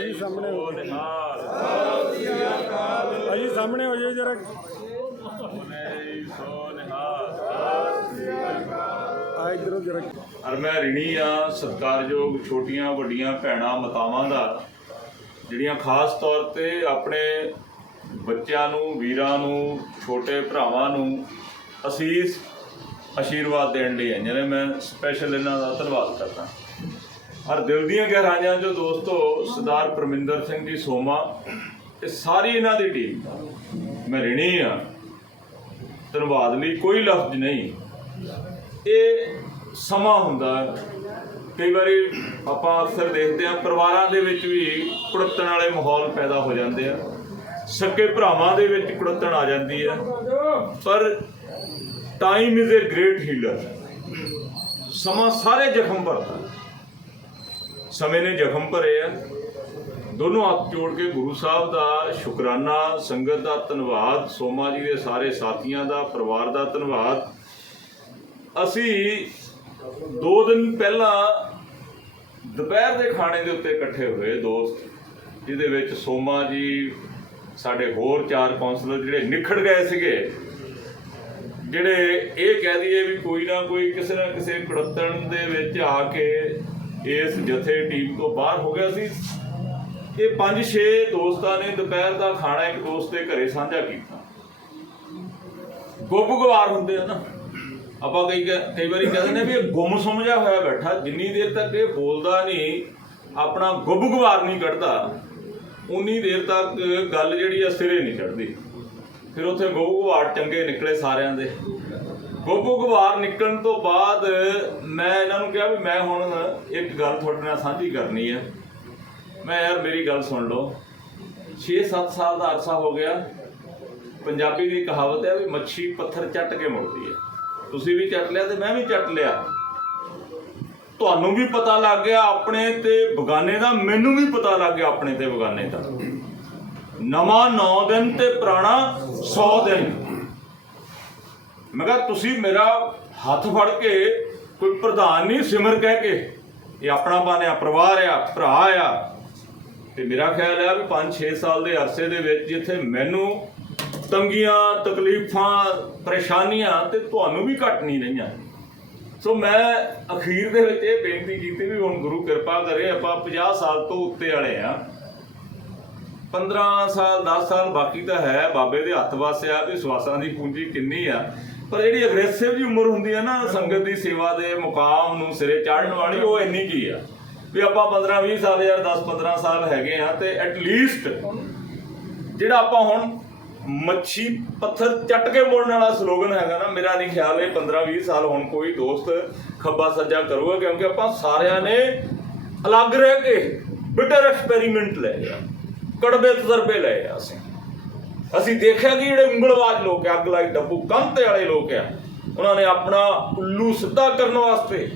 ਭਾਈ ਸਾਹਮਣੇ ਹੋ ਹਾਲ ਭਾਜੀ ਸਾਹਮਣੇ ਹੋ ਜਾਓ ਜਰਾ। ਆ ਇਧਰੋਂ ਜਰਾ। ਅਰ ਮੈਂ ਰਿਣੀ ਆ ਸਤਿਕਾਰਯੋਗ ਛੋਟੀਆਂ ਵੱਡੀਆਂ ਭੈਣਾਂ ਮਾਤਾਵਾਂ ਦਾ ਜਿਹੜੀਆਂ ਖਾਸ ਤੌਰ ਤੇ ਆਪਣੇ ਬੱਚਿਆਂ ਨੂੰ ਵੀਰਾਂ ਨੂੰ ਛੋਟੇ ਭਰਾਵਾਂ ਨੂੰ ਅਸੀਸ ਆਸ਼ੀਰਵਾਦ ਦੇਣ ਲਈ ਆਈਆਂ ਨੇ। ਮੈਂ ਸਪੈਸ਼ਲ ਇਹਨਾਂ ਦਾ ਧੰਨਵਾਦ ਕਰਦਾ। ਹਰ ਦਿਲ ਦੀਆਂ ਗਹਿਰਾਈਆਂ ਜੋ ਦੋਸਤੋ, ਸਰਦਾਰ ਪਰਮਿੰਦਰ ਸਿੰਘ ਜੀ ਸੋਮਾ, ਇਹ ਸਾਰੀ ਇਹਨਾਂ ਦੀ ਟੀਮ ਮੈਂ ਰਿਣੀ ਆ। ਧੰਨਵਾਦ ਲਈ ਕੋਈ ਲਫ਼ਜ਼ ਨਹੀਂ। ਇਹ ਸਮਾਂ ਹੁੰਦਾ ਕਈ ਵਾਰੀ ਆਪਾਂ ਅਕਸਰ ਦੇਖਦੇ ਹਾਂ, ਪਰਿਵਾਰਾਂ ਦੇ ਵਿੱਚ ਵੀ ਕੁੜੱਤਣ ਵਾਲੇ ਮਾਹੌਲ ਪੈਦਾ ਹੋ ਜਾਂਦੇ ਆ। ਸਕੇ ਭਰਾਵਾਂ ਦੇ ਵਿੱਚ ਕੁੜੱਤਣ ਆ ਜਾਂਦੀ ਹੈ। ਪਰ time is a great healer ਸਮਾਂ ਸਾਰੇ ਜ਼ਖਮ ਭਰਦਾ ਸਮੇਂ ਨੇ ਜ਼ਖਮ ਭਰੇ ਆ। ਦੋਨੋਂ ਹੱਥ ਜੋੜ ਕੇ ਗੁਰੂ ਸਾਹਿਬ ਦਾ ਸ਼ੁਕਰਾਨਾ, ਸੰਗਤ ਦਾ ਧੰਨਵਾਦ, ਸੋਮਾ ਜੀ ਦੇ ਸਾਰੇ ਸਾਥੀਆਂ ਦਾ, ਪਰਿਵਾਰ ਦਾ ਧੰਨਵਾਦ। ਅਸੀਂ ਦੋ ਦਿਨ ਪਹਿਲਾਂ ਦੁਪਹਿਰ ਦੇ ਖਾਣੇ ਦੇ ਉੱਤੇ ਇਕੱਠੇ ਹੋਏ ਦੋਸਤ, ਜਿਹਦੇ ਵਿੱਚ ਸੋਮਾ ਜੀ, ਸਾਡੇ ਹੋਰ ਚਾਰ ਕਾਉਂਸਲਰ ਜਿਹੜੇ ਨਿਖੜ ਗਏ ਸੀਗੇ, ਜਿਹੜੇ ਇਹ ਕਹਿ ਦਈਏ ਵੀ ਕੋਈ ਨਾ ਕੋਈ ਕਿਸੇ ਨਾ ਕਿਸੇ ਕੁੜੱਤਣ ਦੇ ਵਿੱਚ ਆ ਕੇ ਇਸ ਜਥੇ ਟੀਮ ਤੋਂ ਬਾਹਰ ਹੋ ਗਿਆ ਸੀ। ਇਹ ਪੰਜ ਛੇ ਦੋਸਤਾਂ ਨੇ ਦੁਪਹਿਰ ਦਾ ਖਾਣਾ ਇੱਕ ਦੋਸਤ ਦੇ ਘਰੇ ਸਾਂਝਾ ਕੀਤਾ। ਗੁੱਬਗਵਾਰ ਹੁੰਦੇ ਆ ਨਾ। ਆਪਾਂ ਕਈ ਕਈ ਵਾਰੀ ਕਹਿੰਦੇ ਨੇ ਵੀ ਇਹ ਗੁੰਮ ਸੁੰਮ ਜਿਹਾ ਹੋਇਆ ਬੈਠਾ। ਜਿੰਨੀ ਦੇਰ ਤੱਕ ਇਹ ਬੋਲਦਾ ਨਹੀਂ, ਆਪਣਾ ਗੁੱਬਗਵਾਰ ਨਹੀਂ ਕੱਢਦਾ, ਉਨੀ ਦੇਰ ਤੱਕ ਗੱਲ ਜਿਹੜੀ ਆ ਸਿਰੇ ਨਹੀਂ ਚੜਦੀ ਫਿਰ ਉੱਥੇ ਗੁੱਬਗਵਾਰ ਚੰਗੇ ਨਿਕਲੇ ਸਾਰਿਆਂ ਦੇ। ਗੁੱਬਗਵਾਰ ਨਿਕਲਣ ਤੋਂ ਬਾਅਦ ਮੈਂ ਇਹਨਾਂ ਨੂੰ ਕਿਹਾ ਵੀ ਮੈਂ ਹੁਣ ਇੱਕ ਗੱਲ ਤੁਹਾਡੇ ਨਾਲ ਸਾਂਝੀ ਕਰਨੀ ਹੈ ਮੈਂ ਯਾਰ ਮੇਰੀ ਗੱਲ ਸੁਣ ਲਓ। 6-7 ਸਾਲ ਦਾ ਅਰਸਾ ਹੋ ਗਿਆ। ਪੰਜਾਬੀ ਦੀ ਕਹਾਵਤ ਹੈ ਵੀ ਮੱਛੀ ਪੱਥਰ ਚੱਟ ਕੇ ਮੁੜਦੀ ਹੈ। ਤੁਸੀਂ ਵੀ ਚੱਟ ਲਿਆ ਤੇ ਮੈਂ ਵੀ ਚੱਟ ਲਿਆ। ਤੁਹਾਨੂੰ ਵੀ ਪਤਾ ਲੱਗ ਗਿਆ ਆਪਣੇ ਤੇ ਬਗਾਨੇ ਦਾ, ਮੈਨੂੰ ਵੀ ਪਤਾ ਲੱਗ ਗਿਆ ਆਪਣੇ ਤੇ ਬਗਾਨੇ ਦਾ। ਨਵਾਂ 9 ਦਿਨ ਤੇ ਪੁਰਾਣਾ 100 ਦਿਨ। ਮੈਂ ਕਿਹਾ, ਤੁਸੀਂ ਮੇਰਾ ਹੱਥ ਫੜ ਕੇ ਕੋਈ ਪ੍ਰਧਾਨ ਨਹੀਂ, ਸਿਮਰ ਕਹਿ ਕੇ। ਇਹ ਆਪਣਾ ਬਾਨਿਆ ਪਰਿਵਾਰ ਆ, ਭਰਾ ਆ। ਤੇ ਮੇਰਾ ਖਿਆਲ ਹੈ ਵੀ 5-6 ਸਾਲ ਦੇ ਅਰਸੇ ਦੇ ਵਿੱਚ ਜਿੱਥੇ ਮੈਨੂੰ ਤੰਗੀਆਂ, ਤਕਲੀਫਾਂ, ਪਰੇਸ਼ਾਨੀਆਂ ਤੇ ਤੁਹਾਨੂੰ ਵੀ ਘਟ ਨਹੀਂ ਰਹੀਆਂ। ਸੋ ਮੈਂ ਅਖੀਰ ਦੇ ਵਿੱਚ ਇਹ ਬੇਨਤੀ ਕੀਤੀ ਵੀ ਹੁਣ ਗੁਰੂ ਕਿਰਪਾ ਕਰੇ, ਆਪਾਂ 50 ਸਾਲ ਤੋਂ ਉੱਤੇ ਵਾਲੇ ਆ। 15 ਸਾਲ 10 ਸਾਲ ਬਾਕੀ ਤਾਂ ਹੈ, ਬਾਬੇ ਦੇ ਹੱਥ ਵਾਸਿਆ ਵੀ ਸਵਾਸਾਂ ਦੀ ਪੂੰਜੀ ਕਿੰਨੀ ਆ। ਪਰ ਜਿਹੜੀ ਅਗਰੈਸਿਵ ਜੀ ਉਮਰ ਹੁੰਦੀ ਹੈ ਨਾ, ਸੰਗਤ ਦੀ ਸੇਵਾ ਦੇ ਮੁਕਾਮ ਨੂੰ ਸਿਰੇ ਚਾੜਨ ਵਾਲੀ, ਉਹ ਇੰਨੀ ਕੀ ਆ? ਵੀ ਆਪਾਂ 15 20 ਸਾਲ ਯਾਰ 10 15 ਸਾਲ ਹੈਗੇ ਆ ਤੇ ਐਟ ਲੀਸਟ ਜਿਹੜਾ ਆਪਾਂ ਹੁਣ ਮੱਛੀ ਪੱਥਰ ਚੱਟ ਕੇ ਬੋਲਣ ਵਾਲਾ ਸਲੋਗਨ ਹੈਗਾ ਨਾ, ਮੇਰਾ ਨਹੀਂ ਖਿਆਲ ਇਹ 15 20 ਸਾਲ ਹੁਣ ਕੋਈ ਦੋਸਤ ਖੱਬਾ ਸੱਜਾ ਕਰੂਗਾ, ਕਿਉਂਕਿ ਆਪਾਂ ਸਾਰਿਆਂ ਨੇ ਅਲੱਗ ਰਹਿ ਕੇ ਬਿਟਰ ਐਕਸਪੈਰੀਮੈਂਟ ਲਏ ਆ ਕੜਵੇ ਤਜਰਬੇ ਲਏ ਆ ਅਸੀਂ। ਅਸੀਂ ਦੇਖਿਆ ਕਿ ਜਿਹੜੇ ਉਂਗਲਵਾਜ ਲੋਕ ਆ, ਅੱਗ ਲਾਈ ਡੱਬੂ, ਕੰਤੇ ਵਾਲੇ ਲੋਕ ਆ, ਉਹਨਾਂ ਨੇ ਆਪਣਾ ਉੱਲੂ ਸਿੱਧਾ ਕਰਨ ਵਾਸਤੇ,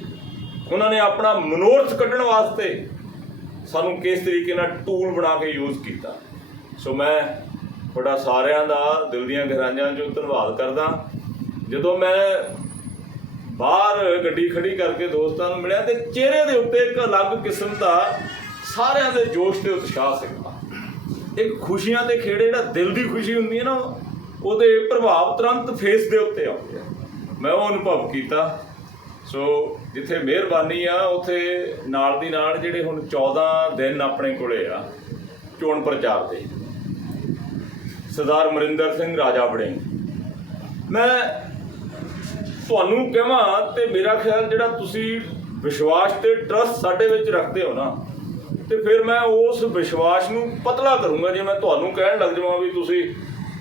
ਉਹਨਾਂ ਨੇ ਆਪਣਾ ਮਨੋਰਥ ਕੱਢਣ ਵਾਸਤੇ ਸਾਨੂੰ ਕਿਸ ਤਰੀਕੇ ਨਾਲ ਟੂਲ ਬਣਾ ਕੇ ਯੂਜ਼ ਕੀਤਾ। ਸੋ ਮੈਂ ਤੁਹਾਡਾ ਸਾਰਿਆਂ ਦਾ ਦਿਲ ਦੀਆਂ ਗਹਿਰਾਈਆਂ ਚੋਂ ਧੰਨਵਾਦ ਕਰਦਾ। ਜਦੋਂ ਮੈਂ ਬਾਹਰ ਗੱਡੀ ਖੜੀ ਕਰਕੇ ਦੋਸਤਾਂ ਨੂੰ ਮਿਲਿਆ ਤੇ ਚਿਹਰੇ ਦੇ ਉੱਤੇ ਇੱਕ ਅਲੱਗ ਕਿਸਮ ਦਾ ਸਾਰਿਆਂ ਦੇ ਜੋਸ਼ ਤੇ ਉਤਸ਼ਾਹ ਸੀਗਾ। ਇੱਕ ਖੁਸ਼ੀਆਂ ਤੇ ਖੇੜੇ ਜਿਹੜਾ ਦਿਲ ਦੀ ਖੁਸ਼ੀ ਹੁੰਦੀ ਹੈ ਨਾ, ਉਹਦੇ ਪ੍ਰਭਾਵ ਤੁਰੰਤ ਫੇਸ ਦੇ ਉੱਤੇ ਆਉਂਦੇ ਆ। ਮੈਂ ਉਹ ਅਨੁਭਵ ਕੀਤਾ। ਸੋ ਜਿੱਥੇ ਮਿਹਰਬਾਨੀ ਆ, ਉਥੇ ਨਾਲ ਦੀ ਨਾਲ ਜਿਹੜੇ ਹੁਣ 14 ਦਿਨ ਆਪਣੇ ਕੋਲੇ ਆ, ਚੋਣ ਪ੍ਰਚਾਰ ਦੇ। ਸਰਦਾਰ ਮਰਿੰਦਰ ਸਿੰਘ, ਰਾਜਾ ਬੜਿੰਗ ਮੈਂ ਤੁਹਾਨੂੰ ਕਹਾਂ ਤੇ ਮੇਰਾ ਖਿਆਲ ਜਿਹੜਾ ਤੁਸੀਂ ਵਿਸ਼ਵਾਸ ਤੇ ਟਰਸਟ ਸਾਡੇ ਵਿੱਚ ਰੱਖਦੇ ਹੋ ਨਾ ਤੇ ਫਿਰ ਮੈਂ ਉਸ ਵਿਸ਼ਵਾਸ ਨੂੰ ਪਤਲਾ ਕਰੂੰਗਾ ਜੇ ਮੈਂ ਤੁਹਾਨੂੰ ਕਹਿਣ ਲੱਗ ਜਾਵਾਂ ਵੀ ਤੁਸੀਂ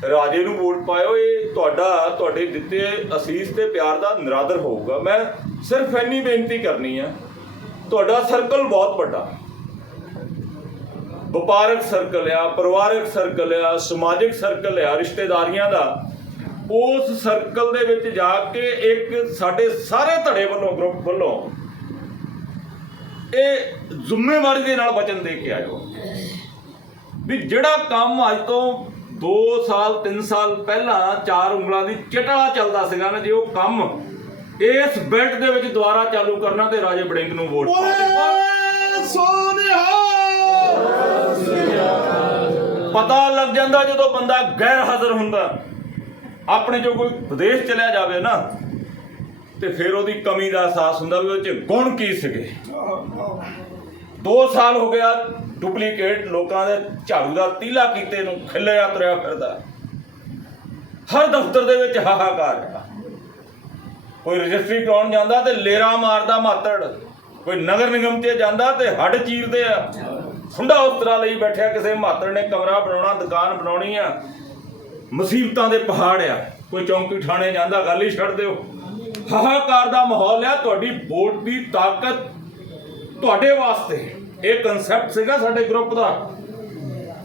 ਰਾਜੇ ਨੂੰ ਵੋਟ ਪਾਇਓ, ਇਹ ਤੁਹਾਡਾ, ਤੁਹਾਡੇ ਦਿੱਤੇ ਅਸੀਸ ਤੇ ਪਿਆਰ ਦਾ ਨਿਰਾਦਰ ਹੋਊਗਾ। ਮੈਂ ਸਿਰਫ ਇੰਨੀ ਬੇਨਤੀ ਕਰਨੀ ਆ, ਤੁਹਾਡਾ ਸਰਕਲ ਬਹੁਤ ਵੱਡਾ। ਵਪਾਰਕ ਸਰਕਲ ਆ, ਪਰਿਵਾਰਕ ਸਰਕਲ ਆ, ਸਮਾਜਿਕ ਸਰਕਲ ਆ, ਰਿਸ਼ਤੇਦਾਰੀਆਂ ਦਾ, ਉਸ ਸਰਕਲ ਦੇ ਵਿੱਚ ਜਾ ਕੇ ਇੱਕ ਸਾਡੇ ਸਾਰੇ ਧੜੇ ਵੱਲੋਂ ਗਰੁੱਪ ਵੱਲੋਂ ਇਹ ਜ਼ਿੰਮੇਵਾਰੀ ਦੇ ਨਾਲ ਵਚਨ ਦੇ ਕੇ ਆਇਓ। ਵੀ ਜਿਹੜਾ ਕੰਮ ਅੱਜ ਤੋਂ 2 ਸਾਲ 3 ਸਾਲ ਪਹਿਲਾਂ ਚਾਰ ਉਂਗਲਾਂ ਦੀ ਚਟਲਾ ਚੱਲਦਾ ਸੀਗਾ ਨਾ ਜੇ ਉਹ ਕੰਮ ਇਸ ਬੈਲਟ ਦੇ ਵਿੱਚ ਦੁਬਾਰਾ ਚਾਲੂ ਕਰਨਾ ਤੇ ਰਾਜੇ ਬੜਿੰਗ ਨੂੰ ਵੋਟ ਪਤਾ ਲੱਗ ਜਾਂਦਾ ਜਦੋਂ ਬੰਦਾ ਗੈਰ ਹਾਜ਼ਰ ਹੁੰਦਾ। ਆਪਣੇ ਜੋ ਕੋਈ ਵਿਦੇਸ਼ ਚਲਿਆ ਜਾਵੇ ਨਾ ਤੇ ਫਿਰ ਉਹਦੀ ਕਮੀ ਦਾ ਅਹਿਸਾਸ ਹੁੰਦਾ ਵੀ ਉਹਦੇ ਚ ਗੁਣ ਕੀ ਸੀਗੇ? 2 ਸਾਲ ਹੋ ਗਿਆ ਡੁਪਲੀਕੇਟ, ਲੋਕਾਂ ਦੇ ਝਾੜੂ ਦਾ ਤੀਲਾ ਕੀਤੇ ਨੂੰ ਖਿੱਲਿਆ, ਤੁਰਿਆ ਫਿਰਦਾ। ਹਰ ਦਫ਼ਤਰ ਦੇ ਵਿੱਚ ਹਾਹਾਕਾਰ ਹੈ ਕੋਈ ਰਜਿਸਟਰੀ ਕਰਾਉਣ ਜਾਂਦਾ ਤੇ ਲੇਰਾ ਮਾਰਦਾ ਮਾਤੜ। ਕੋਈ ਨਗਰ ਨਿਗਮ ਤੇ ਜਾਂਦਾ ਤੇ ਹੱਡ ਚੀਰਦੇ ਆ। ਫੁੰਡਾ ਉਸਤਰਾ ਲਈ ਬੈਠਿਆ, ਕਿਸੇ ਮਾਤੜ ਨੇ ਕਮਰਾ ਬਣਾਉਣਾ, ਦੁਕਾਨ ਬਣਾਉਣੀ ਆ। ਮੁਸੀਬਤਾਂ ਦੇ ਪਹਾੜ ਆ। ਕੋਈ ਚੌਂਕੀ ਥਾਣੇ ਜਾਂਦਾ, ਗੱਲ ਹੀ ਛੱਡ ਦਿਓ। ਹਾਹਾਕਾਰ ਦਾ ਮਾਹੌਲ ਹੈ ਤੁਹਾਡੀ ਵੋਟ ਦੀ ਤਾਕਤ ਤੁਹਾਡੇ ਵਾਸਤੇ। ਇਹ ਕਨਸੈਪਟ ਸੀਗਾ ਸਾਡੇ ਗਰੁੱਪ ਦਾ।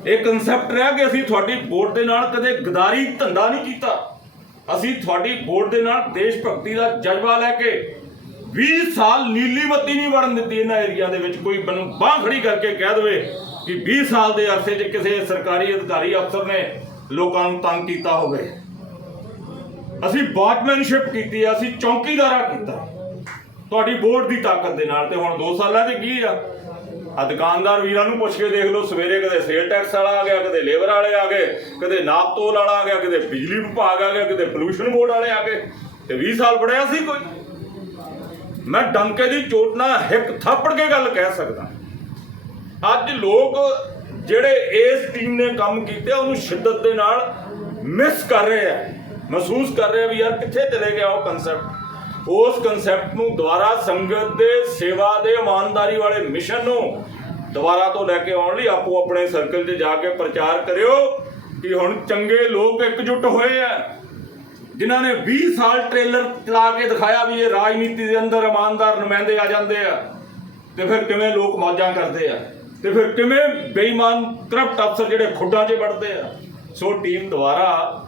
ਇਹ ਕਨਸੈਪਟ ਰਿਹਾ ਕਿ ਅਸੀਂ ਤੁਹਾਡੀ ਵੋਟ ਦੇ ਨਾਲ ਕਦੇ ਗਦਾਰੀ, ਧੰਦਾ ਨਹੀਂ ਕੀਤਾ। ਅਸੀਂ ਤੁਹਾਡੀ ਵੋਟ ਦੇ ਨਾਲ ਦੇਸ਼ ਭਗਤੀ ਦਾ ਜਜ਼ਬਾ ਲੈ ਕੇ 20 ਸਾਲ ਨੀਲੀ ਬੱਤੀ ਨਹੀਂ ਵੜਨ ਦਿੱਤੀ ਇਹਨਾਂ ਏਰੀਆ ਦੇ ਵਿੱਚ। ਕੋਈ ਮੈਨੂੰ ਬਾਂਹ ਖੜੀ ਕਰਕੇ ਕਹਿ ਦੇਵੇ ਕਿ 20 ਸਾਲ ਦੇ ਅਰਸੇ 'ਚ ਕਿਸੇ ਸਰਕਾਰੀ ਅਧਿਕਾਰੀ ਅਫਸਰ ਨੇ ਲੋਕਾਂ ਨੂੰ ਤੰਗ ਕੀਤਾ ਹੋਵੇ। ਅਸੀਂ ਵਾਚਮੈਨਸ਼ਿਪ ਕੀਤੀ ਆ, ਅਸੀਂ ਚੌਕੀਦਾਰਾ ਕੀਤਾ। ਤੁਹਾਡੀ ਬੋਰਡ ਦੀ ਤਾਕਤ ਦੇ ਨਾਲ, ਤੇ ਹੁਣ 2 ਸਾਲਾਂ ਦੇ ਕੀ ਆ? ਆ ਦੁਕਾਨਦਾਰ ਵੀਰਾਂ ਨੂੰ ਪੁੱਛ ਕੇ ਦੇਖ ਲਓ, ਸਵੇਰੇ ਕਦੇ ਸੇਲ ਟੈਕਸ ਵਾਲਾ ਆ ਗਿਆ, ਕਦੇ ਲੇਬਰ ਵਾਲੇ ਆ ਗਏ, ਕਦੇ ਨਾਪ ਤੋਲ ਵਾਲਾ ਆ ਗਿਆ, ਕਦੇ ਬਿਜਲੀ ਵਿਭਾਗ ਆ ਗਿਆ, ਕਦੇ ਪੋਲੂਸ਼ਨ ਬੋਰਡ ਵਾਲੇ ਆ ਗਏ। ਤੇ 20 ਸਾਲ ਪੜਿਆ ਸੀ ਕੋਈ? ਮੈਂ ਡੰਕੇ ਦੀ ਚੋਟ ਨਾਲ ਹਿੱਕ ਥਾਪੜ ਕੇ ਗੱਲ ਕਹਿ ਸਕਦਾ। ਅੱਜ ਲੋਕ ਜਿਹੜੇ ਇਸ ਟੀਮ ਨੇ ਕੰਮ ਕੀਤੇ ਉਹਨੂੰ ਸ਼ਿੱਦਤ ਦੇ ਨਾਲ ਮਿਸ ਕਰ ਰਹੇ ਆ। ਮਹਿਸੂਸ ਕਰ ਰਹੇ ਵੀ ਯਾਰ ਕਿੱਥੇ ਚਲੇ ਗਿਆ ਉਹ ਕਨਸੈਪਟ ਉਸ ਕਨਸੈਪਟ ਨੂੰ ਦੁਬਾਰਾ ਸੰਗਤ ਦੇ ਸੇਵਾ ਦੇ ਇਮਾਨਦਾਰੀ ਵਾਲੇ ਮਿਸ਼ਨ ਨੂੰ ਦੁਬਾਰਾ ਤੋਂ ਲੈ ਕੇ ਆਉਣ ਲਈ ਆਪੋ ਆਪਣੇ ਸਰਕਲ 'ਚ ਜਾ ਕੇ ਪ੍ਰਚਾਰ ਕਰਿਓ ਕਿ ਹੁਣ ਚੰਗੇ ਲੋਕ ਇਕਜੁੱਟ ਹੋਏ ਆ। ਜਿਨ੍ਹਾਂ ਨੇ 20 ਸਾਲ ਟ੍ਰੇਲਰ ਚਲਾ ਕੇ ਦਿਖਾਇਆ ਵੀ ਇਹ ਰਾਜਨੀਤੀ ਦੇ ਅੰਦਰ ਇਮਾਨਦਾਰ ਨੁਮਾਇੰਦੇ ਆ ਜਾਂਦੇ ਆ ਤੇ ਫਿਰ ਕਿਵੇਂ ਲੋਕ ਮੌਜਾਂ ਕਰਦੇ ਆ? ਤੇ ਫਿਰ ਕਿਵੇਂ ਬੇਈਮਾਨ ਕਰਪਟ ਅਫਸਰ ਜਿਹੜੇ ਖੁੱਡਾਂ 'ਚ ਵੜਦੇ ਆ? ਸੋ ਟੀਮ ਦੁਬਾਰਾ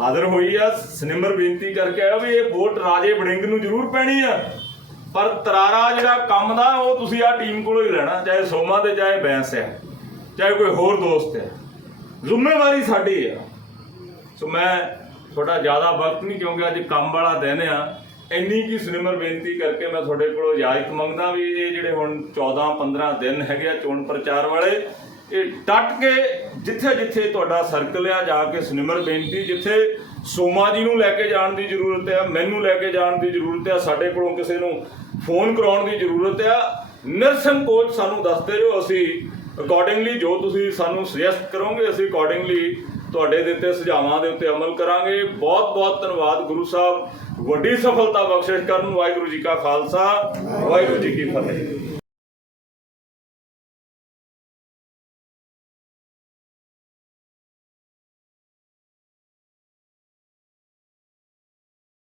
ਹਾਜ਼ਰ ਹੋਈ ਆ, ਸਨਿਮਰ ਬੇਨਤੀ ਕਰਕੇ ਆਇਆ ਵੀ ਇਹ ਵੋਟ ਰਾਜੇ ਵੜਿੰਗ ਨੂੰ ਜ਼ਰੂਰ ਪੈਣੀ ਆ। ਪਰ ਤਰਾਰਾ ਜਿਹੜਾ ਕੰਮ ਦਾ, ਉਹ ਤੁਸੀਂ ਆ ਟੀਮ ਕੋਲੋਂ ਹੀ ਰਹਿਣਾ ਚਾਹੇ ਸੋਮਾ ਤੇ ਚਾਹੇ ਬੈਂਸ ਹੈ ਚਾਹੇ ਕੋਈ ਹੋਰ ਦੋਸਤ ਹੈ ਜ਼ਿੰਮੇਵਾਰੀ ਸਾਡੀ ਆ। ਸੋ ਮੈਂ ਤੁਹਾਡਾ ਜ਼ਿਆਦਾ ਵਕਤ ਨਹੀਂ, ਕਿਉਂਕਿ ਅੱਜ ਕੰਮ ਵਾਲਾ ਦਿਨ ਆ। ਇੰਨੀ ਕੀ ਸਿਨੇਮਰ ਬੇਨਤੀ ਕਰਕੇ ਮੈਂ ਤੁਹਾਡੇ ਕੋਲੋਂ ਇਜਾਜ਼ਤ ਮੰਗਦਾ ਵੀ ਇਹ ਜਿਹੜੇ ਹੁਣ 14 15 ਦਿਨ ਹੈਗੇ ਆ ਚੋਣ ਪ੍ਰਚਾਰ ਵਾਲੇ, ਇਹ ਡਟ ਕੇ ਜਿੱਥੇ ਜਿੱਥੇ ਤੁਹਾਡਾ ਸਰਕਲ ਆ, ਜਾ ਕੇ ਸਿਨੇਮਰ ਬੇਨਤੀ, ਜਿੱਥੇ ਸੋਮਾ ਜੀ ਨੂੰ ਲੈ ਕੇ ਜਾਣ ਦੀ ਜ਼ਰੂਰਤ ਹੈ ਮੈਨੂੰ ਲੈ ਕੇ ਜਾਣ ਦੀ ਜ਼ਰੂਰਤ ਹੈ ਸਾਡੇ ਕੋਲੋਂ ਕਿਸੇ ਨੂੰ ਫੋਨ ਕਰਾਉਣ ਦੀ ਜ਼ਰੂਰਤ ਆ ਨਿਰਸੰਕੋਚ ਸਾਨੂੰ ਦੱਸਦੇ ਰਹੋ, ਅਸੀਂ ਅਕੋਰਡਿੰਗਲੀ ਜੋ ਤੁਸੀਂ ਸਾਨੂੰ ਸੁਜੈਸਟ ਕਰੋਗੇ, ਅਸੀਂ ਅਕੋਰਡਿੰਗਲੀ ਤੁਹਾਡੇ ਦਿੱਤੇ ਸੁਝਾਵਾਂ ਦੇ ਉੱਤੇ ਅਮਲ ਕਰਾਂਗੇ। ਬਹੁਤ ਬਹੁਤ ਧੰਨਵਾਦ ਗੁਰੂ ਸਾਹਿਬ। ਵੱਡੀ ਸਫਲਤਾ ਬਖਸ਼ਿਸ਼ ਕਰਨ ਵਾਹਿਗੁਰੂ ਜੀ ਕਾ ਖਾਲਸਾ, ਵਾਹਿਗੁਰੂ ਜੀ ਕੀ ਫਤਿਹ।